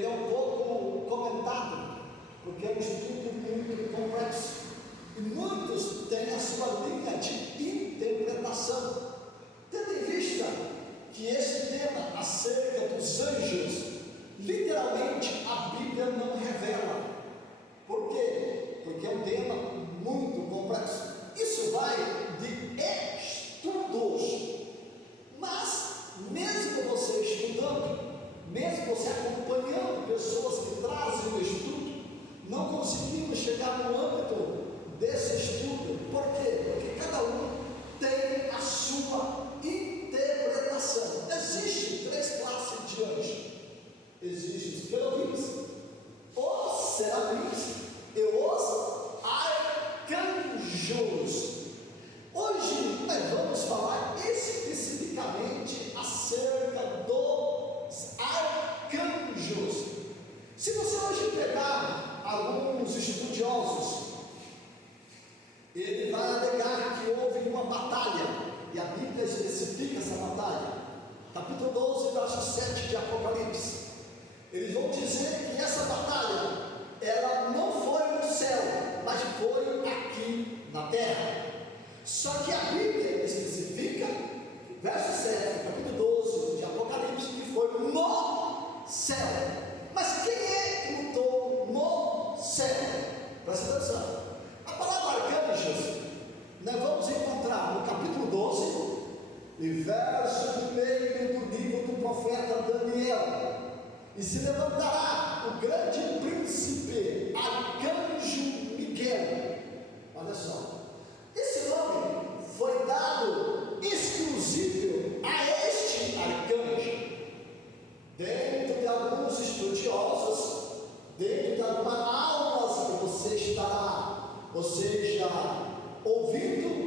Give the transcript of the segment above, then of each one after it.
ele é um pouco comentado, porque é um estudo muito complexo, e muitos têm a sua linha de interpretação, tendo em vista que esse tema acerca dos anjos, literalmente a Bíblia não revela. Por quê? Porque é um tema muito complexo. Isso vai de estudos, mas mesmo você estudando, mesmo você acompanhando pessoas que trazem o estudo, não conseguimos chegar no âmbito desse estudo. Por quê? Porque cada um tem a sua interpretação. Existem três classes de anjos: existem os querubins, os serafins e os arcanjos. Hoje nós vamos falar especificamente acerca dos arcanjos. Se você hoje pegar alguns estudiosos, ele vai alegar que houve uma batalha, e a Bíblia especifica essa batalha, capítulo 12, verso 7 de Apocalipse. Eles vão dizer que essa batalha, ela não foi no céu, mas foi aqui na terra. Só que a Bíblia especifica, verso 7, capítulo 12 de Apocalipse, que foi no céu. Mas quem é que lutou no céu? Presta atenção. A palavra arcanjos nós vamos encontrar no capítulo 12 e verso 1 do livro do profeta Daniel. E se levantará o grande príncipe arcanjo Miguel. Olha só, esse nome foi dado exclusivo a este arcanjo. Dentro de alguns estudiosos, dentro de algumas aulas que você estará, ouvindo,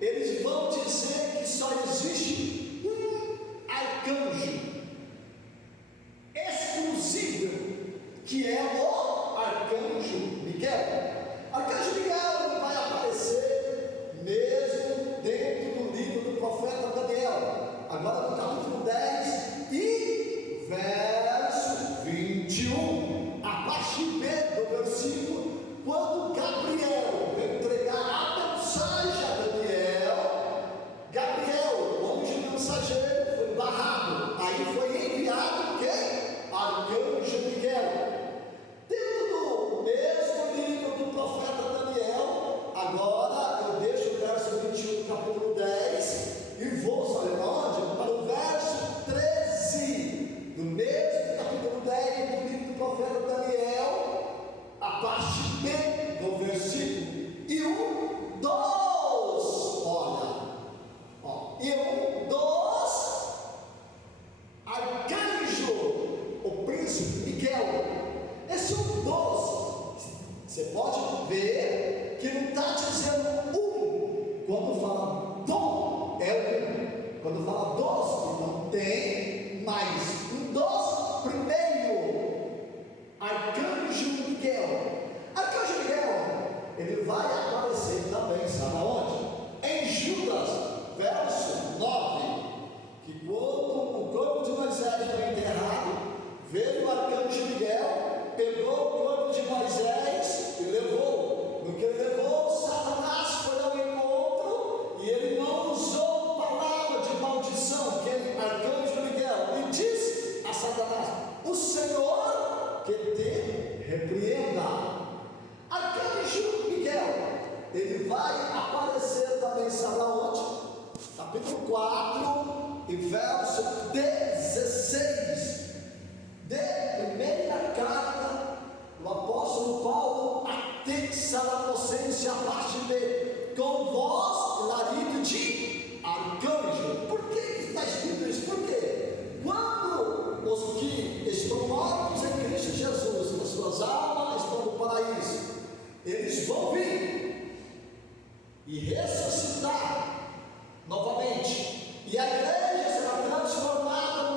eles vão dizer que só existe um arcanjo exclusivo, que é o arcanjo Miguel. Arcanjo Miguel vai aparecer mesmo dentro do livro do profeta Daniel, agora no capítulo 10 e verso 21, a parte B do versículo, quando Gabriel veio entregar a mensagem a Daniel. Gabriel, o anjo mensageiro, foi barrado, aí foi enviado quem? Arcanjo Miguel. Dentro do mesmo livro do profeta Daniel, agora eu deixo o verso 21 do capítulo 10 e vou, sabe onde? Para o verso 13 do mesmo capítulo 10 do livro do profeta Daniel, a parte B do versículo, e um dos, e um dos arcanjo, o príncipe Miguel. Esse um dos, você pode ver que não está dizendo um, quando fala do, é um, quando fala dos, não tem mais, um dos primeiro, arcanjo Miguel. Arcanjo Miguel, ele vai aparecer também, sabe aonde? Em Judas, verso 9, que quando o corpo de Moisés foi enterrado, veio o arcanjo Miguel, pegou o corpo de Moisés e levou. No que ele levou, Satanás foi ao encontro e ele não usou palavra de maldição, aquele arcanjo Miguel, e disse a Satanás: o Senhor que te repreenda. Arcanjo Miguel, ele vai aparecer também, sabe aonde? Capítulo 4 e verso 16 de primeira carta do apóstolo Paulo a Tessalonicenses, a parte B, com voz larido de arcanjo. Por que está escrito isso? Porque quando os que estão mortos em Cristo Jesus, as suas almas estão no paraíso, eles vão vir e ressuscitar novamente, e a igreja será transformada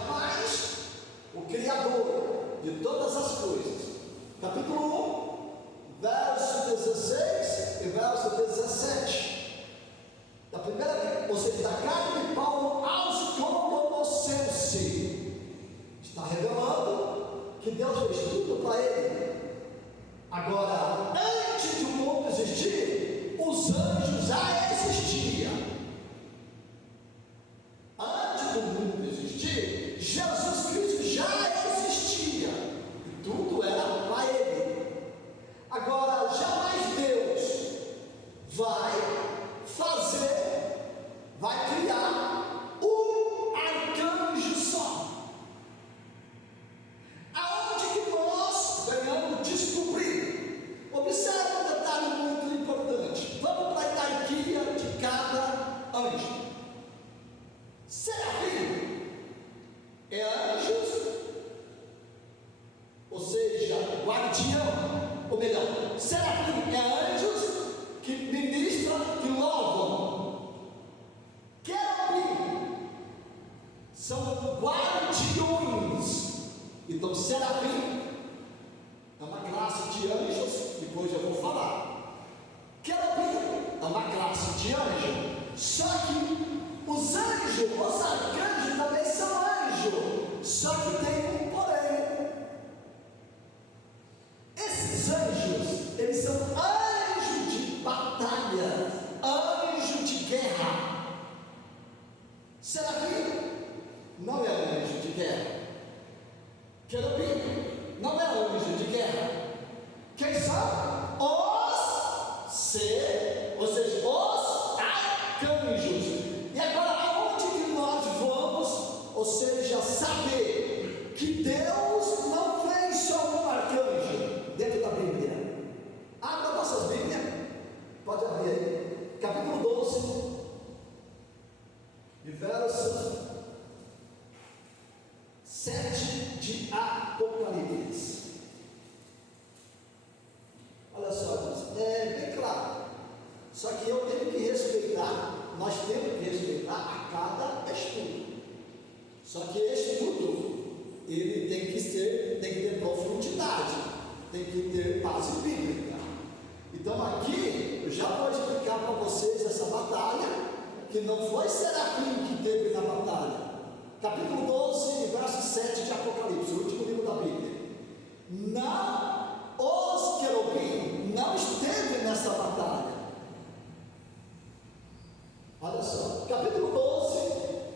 jamais o Criador de todas as coisas. Capítulo 1, verso 16 e verso 17. Da primeira, ou seja, da carta de Paulo aos Colossenses, está revelando que Deus fez tudo para ele. Agora, antes de o mundo existir, os anjos já existiam. Antes do mundo existir, Jesus Cristo já existia. E tudo era para ele. Agora, jamais Deus vai criar um arcanjo só. Aonde que nós ganhamos descobrir? Observe um detalhe muito importante. Vamos para a hierarquia de cada anjo. Serafim é anjos, ou seja, guardião, ou melhor, serafim é anjos que ministram, que louvam. Querubim são guardiões. Então, serafim é uma classe de anjos, depois eu vou falar. Querubim é uma classe de anjo, só que os anjos, os arcanjos também são anjos, só que tem um porém. Esses anjos, eles são anjos de batalha, anjos de guerra. Serafim não é anjo de guerra. Querubim não é anjo de guerra. Quem são? Ou seja, os arcanjos. E agora, aonde que nós vamos, ou seja, saber que Deus não fez só um arcanjo dentro da Bíblia? Abra nossas Bíblias, pode abrir aí, capítulo 12, de versos 7 de Apocalipse. Olha só, é bem claro, só que eu tenho que respeitar, nós temos que respeitar a cada estudo. Só que estudo, ele tem que ter profundidade, tem que ter base bíblica. Então aqui, eu já vou explicar para vocês essa batalha, que não foi Serafim que teve na batalha. Capítulo 12, verso 7 de Apocalipse, o último livro da Bíblia. Não, os querubim não esteve nessa batalha. Olha só, capítulo 12,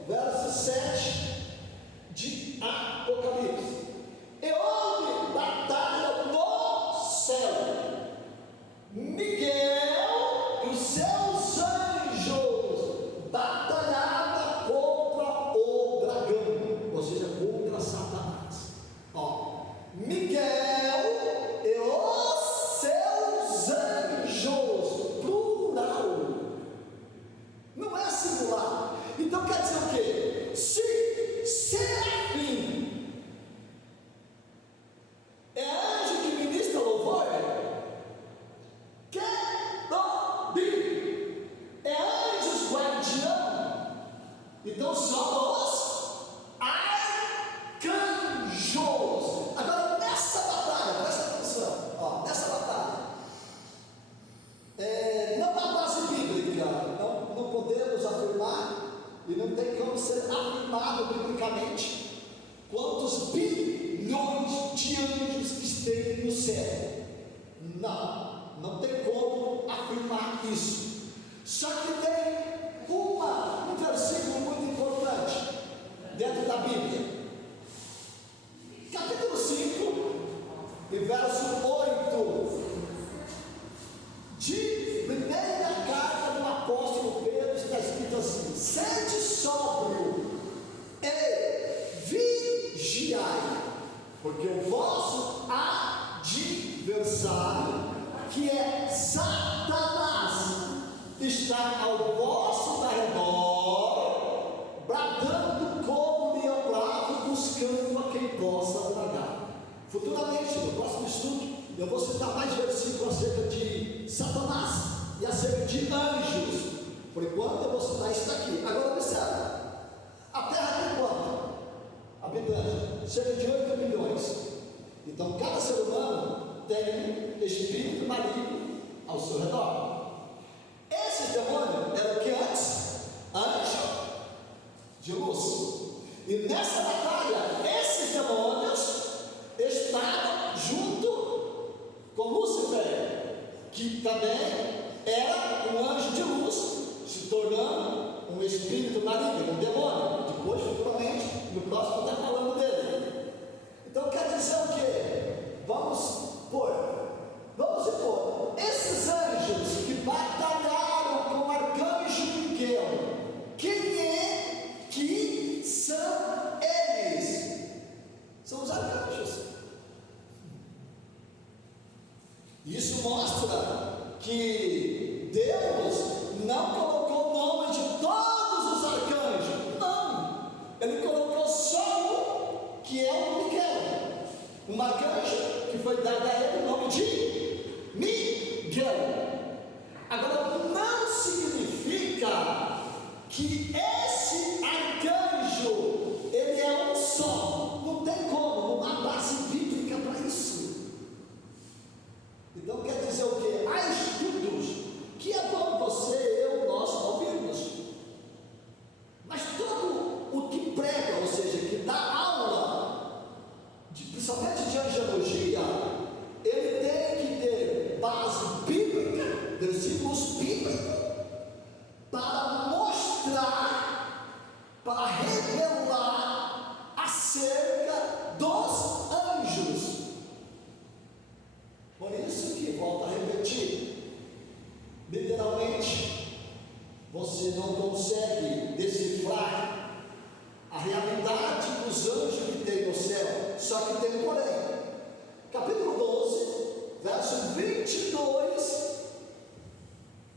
verso 7 de Apocalipse. E houve batalha no céu. Miguel e os seus anjos batalhavam contra o dragão, ou seja, contra Satanás. Miguel e os seus anjos, plural, não é singular. Então quer dizer o quê? Se serafim é anjo que ministra louvor, querubim é anjos guardião, então somos arcanjos. Agora nessa batalha, presta atenção, nessa batalha, não há base bíblica, não podemos afirmar, e não tem como ser afirmado biblicamente quantos bilhões de anjos que tem no céu. Não tem como afirmar isso. Só que tem um versículo muito importante dentro da Bíblia, capítulo 5 e verso 8 de primeira carta do apóstolo Pedro, está escrito assim: sede sóbrio e vigiai, porque o vosso adversário, que é Satanás, está ao vosso redor, bradando como leão bravo, buscando a quem possa tragar. Futuramente, no próximo estudo, eu vou citar mais versículos acerca de Satanás e acerca de anjos. Por enquanto eu vou citar isso daqui. Agora observe, a terra tem quanto? habitante, cerca de 8 milhões. Então, cada ser humano tem um espírito maligno ao seu redor. Esses demônios eram o que antes? Anjo de luz. E nessa batalha, esses demônios estavam junto com Lúcifer, que também era um anjo de luz, se tornando um espírito maligno, um demônio. Depois, futuramente, no próximo está falando dele. Então quer dizer o quê? Vamos supor, esses anjos que batalharam com o arcanjo Miguel, quem é que são eles? São os arcanjos. Isso mostra que Deus não colocou o nome de todos os arcanjos, não, Ele colocou só um, que é o Miguel, um arcanjo que foi dado a ele o nome de Miguel. Agora, não significa que esse arcanjo ele é um só, não tem como, uma base bíblica para isso. Então quer dizer o quê? Há estudos que é bom você, eu, nós ouvirmos, mas todo o que prega, ou seja, que dá aula, principalmente de angelologia, ele tem que ter base bíblica, versículos bíblicos, para mostrar, para revelar acerca dos anjos. Por isso que, volto a repetir, literalmente, você não consegue decifrar a realidade dos anjos que tem no céu, só que tem um porém. Capítulo 12, verso 22,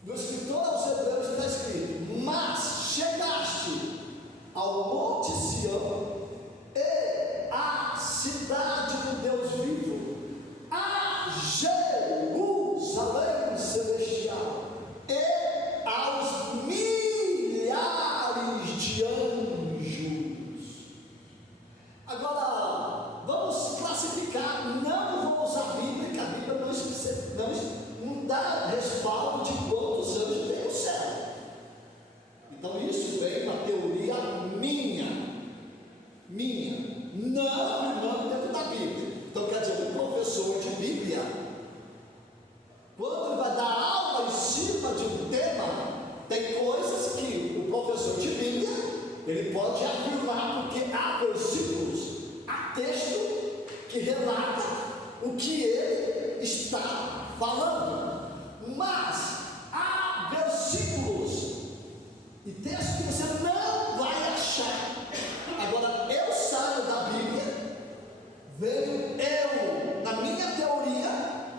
do escritor aos Hebreus está escrito: mas chegaste ao monte Sião e à cidade do Deus vivo, a Jerusalém celestial e aos milhares de anjos. Agora, vamos classificar, não vou usar a Bíblia, que a Bíblia não dá respaldo de quantos anjos tem no céu. Então isso vem uma teoria minha, não dentro da Bíblia. Então quer dizer, um professor de Bíblia, quando ele vai dar aula em cima de um tema, tem coisas que o professor de Bíblia, ele pode afirmar, porque há versículos, há texto que relata o que ele está falando, mas há versículos e textos que você não vai achar. Agora, eu saio da Bíblia, venho eu, na minha teoria,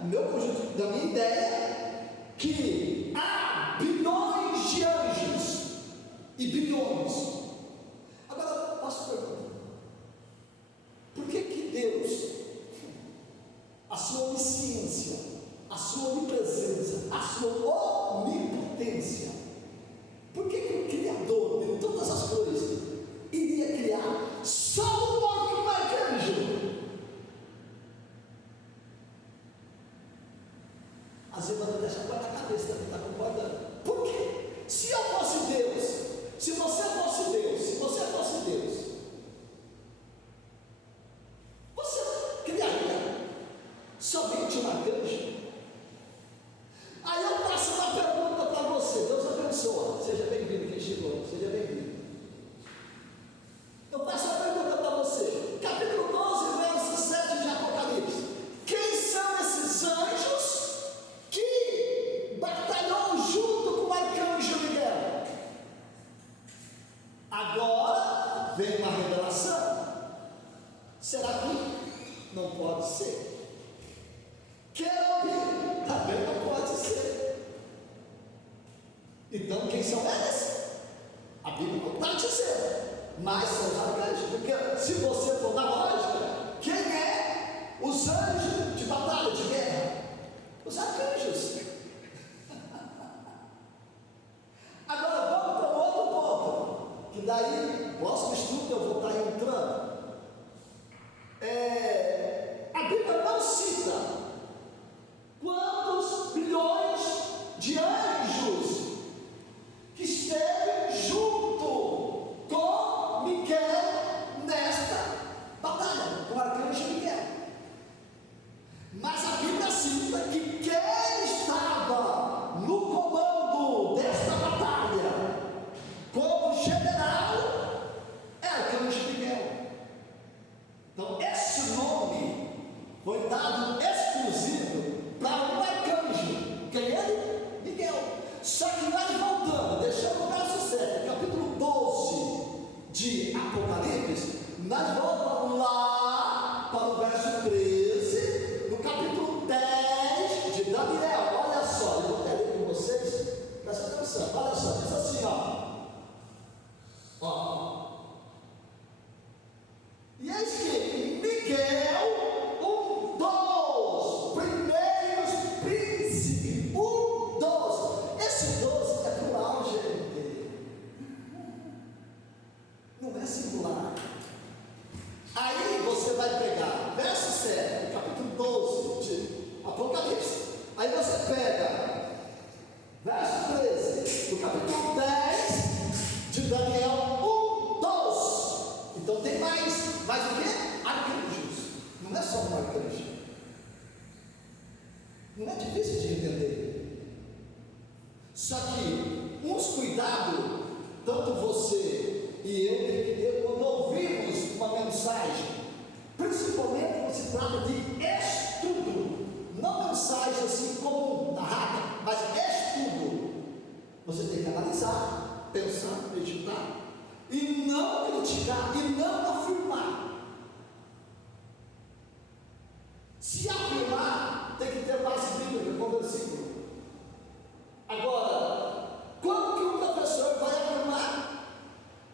no meu conjunto, da minha ideia, que há bilhões de anjos e bilhões. Agora, faço pergunta: por que Deus, a sua onisciência, a sua onipresença, a sua onipotência, por que o Criador de todas as coisas iria criar só um arcanjo? As irmãs vão deixar na cabeça, está concordando? Por quê? Se eu fosse Deus, se você fosse Deus, você criaria somente um arcanjo? Aí eu faço uma pergunta para você. Deus abençoe. Seja bem-vindo, quem chegou, seja bem-vindo. Eu faço uma pergunta para você. Capítulo 12, verso 7 de Apocalipse. Quem são esses anjos que batalhou junto com o arcanjo Miguel? Agora vem uma revelação. Será que não pode ser? Querubim também não pode ser. Então quem são eles? A Bíblia não está dizendo, mas são os arcanjos. Porque se você for na lógica, quem é os anjos de batalha, de guerra? Os arcanjos. Agora vamos para um outro ponto, que daí, próximo estudo eu vou estar entrando. Mas o quê? Arcanjos. Não é só um arcanjo. Não é difícil de entender. Só que uns cuidados, tanto você e eu, tem que ter quando ouvimos uma mensagem, principalmente quando se trata de estudo, não mensagem assim como narrada, mas estudo. Você tem que analisar, pensar, meditar, e não criticar, e não afirmar. Se afirmar, tem que ter base bíblica com versículo. Agora, quando que um professor vai afirmar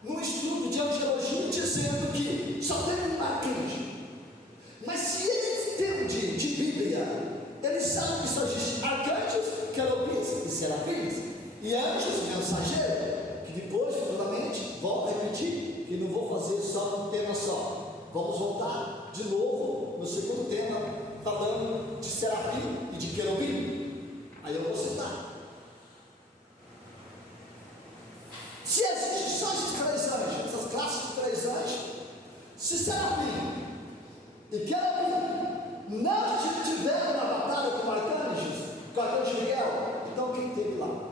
num estudo de angelologia dizendo que só tem um arcanjo? Mas se ele entende de Bíblia, ele sabe que só existe arcanjos, querubins e serafins, e anjos mensageiros, que depois, futuramente, volto a repetir, que não vou fazer só um tema só. Vamos voltar de novo no segundo tema, falando de serafim e de querubim. Aí eu vou citar. Se existe só esses três anjos, essas classes de três anjos, se serafim e querubim não tiveram na batalha com arcanjos, com o arcanjo Miguel, então quem teve lá?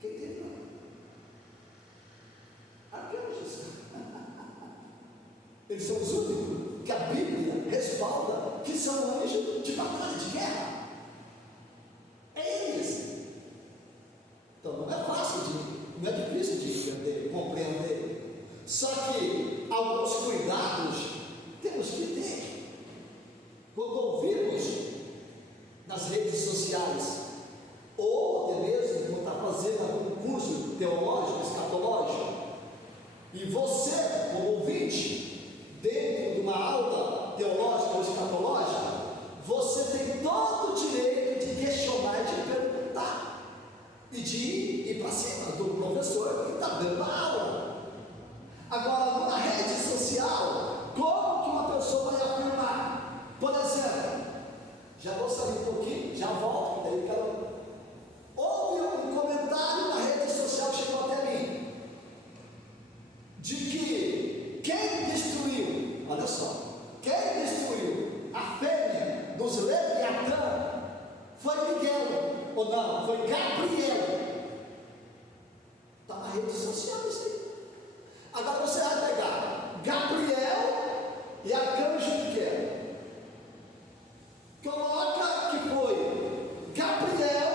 Quem teve lá? Arcanjos. Eles são os únicos que a Bíblia respalda que são anjos de batalha, de guerra. É eles. Então não é fácil não é difícil de entender, compreender. Só que alguns cuidados temos que ter. Quando ouvimos nas redes sociais, ou até mesmo quando está fazendo algum curso teológico, escatológico, e você, como ouvinte, dentro de uma aula teológica ou escatológica, você tem todo o direito de questionar e de perguntar, e de ir para cima do professor que está dando a aula. Agora, numa rede social, como que uma pessoa vai afirmar? Por exemplo, já vou sair um pouquinho, já volto, daí eu quero. Houve um comentário na rede social que chegou até mim, de que quem destruiu, olha só, quem destruiu a fêmea dos Leviatã foi Miguel, ou não, foi Gabriel. Está na rede social isso aí. Agora você vai pegar Gabriel e arcanjo Miguel, coloca que foi Gabriel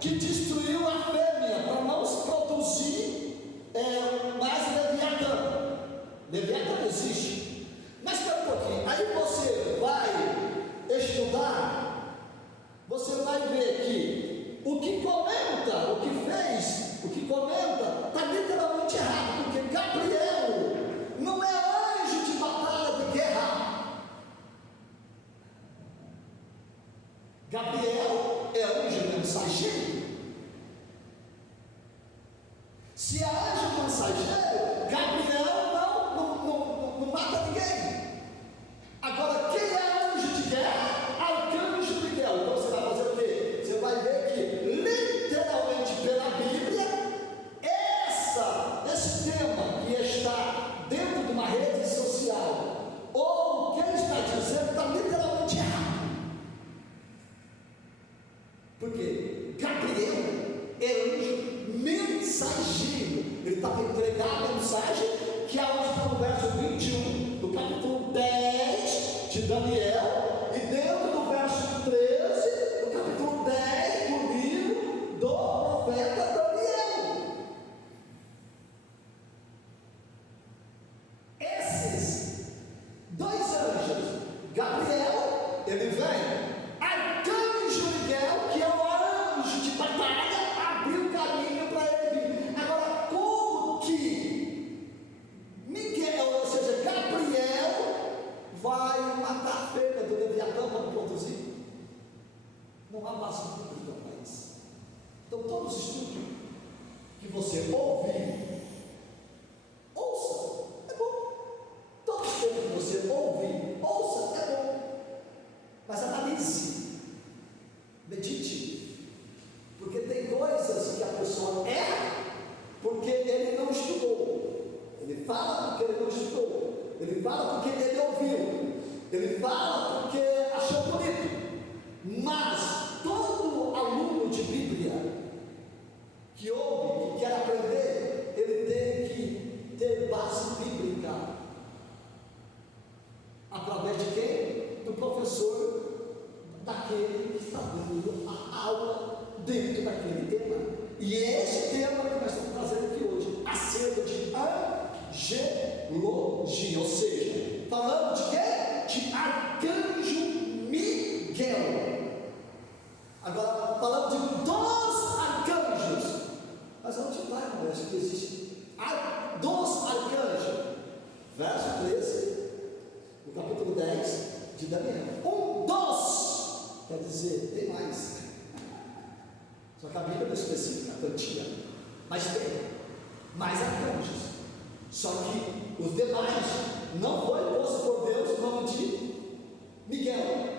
que destruiu a fêmea para não se produzir mais Leviatã. Leviatã existe, mas espera um pouquinho, aí você vai estudar, você vai ver que o que comenta, o que fez, o que comenta está literalmente errado, porque Gabriel não é anjo de batalha de guerra. Gabriel é anjo mensageiro. Se é anjo mensageiro, Gabriel não mata ninguém. Agora, quem é anjo de guerra? Arcanjo Miguel. Então você vai fazer o quê? Você vai ver que, literalmente pela Bíblia, esse tema que está dentro de uma rede social, ou quem está dizendo, está literalmente errado. Porque Gabriel é anjo mensageiro. Ele está para entregar a mensagem que é onde está no verso 21 do capítulo 10 de Daniel, e dentro do verso 13 do capítulo 10 do livro do profeta Daniel. Esses dois anjos, Gabriel, ele vem, arcanjo Miguel, que é o anjo de batalha, abriu o caminho para ele vir. Agora, como que Miguel, ou seja, Gabriel, vai matar a fêmea do Leviatã para produzir? Não há base bíblica para isso. Então, todos os estudos que você ouvir, ouça, é bom. Todo estudo que você ouvir, ouça, é bom. Mas analise, medite, porque tem coisas que a pessoa erra porque ele não estudou. Ele fala porque ele não estudou, ele fala porque ele ouviu, ele fala porque achou bonito. Mas todo aluno de Bíblia que ouve, que quer aprender, ele tem que ter base bíblica. Através de quem? Do professor, daquele que está dando a aula dentro daquele tema. E é esse tema que nós estamos trazendo aqui hoje, acerca de angelologia, ou seja, falando de quê? De arcanjo Miguel. Agora, falando de dos arcanjos. Mas onde vai, parece que existe dos arcanjos? Verso 13, no capítulo 10 de Daniel. Dos, quer dizer, tem mais. Só que a Bíblia não especifica, tantia, mas tem mais arcanjos. Só que os demais não foi posto por Deus o nome de Miguel.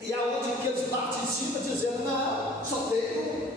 E aonde que eles batem em cima dizendo, não, só tem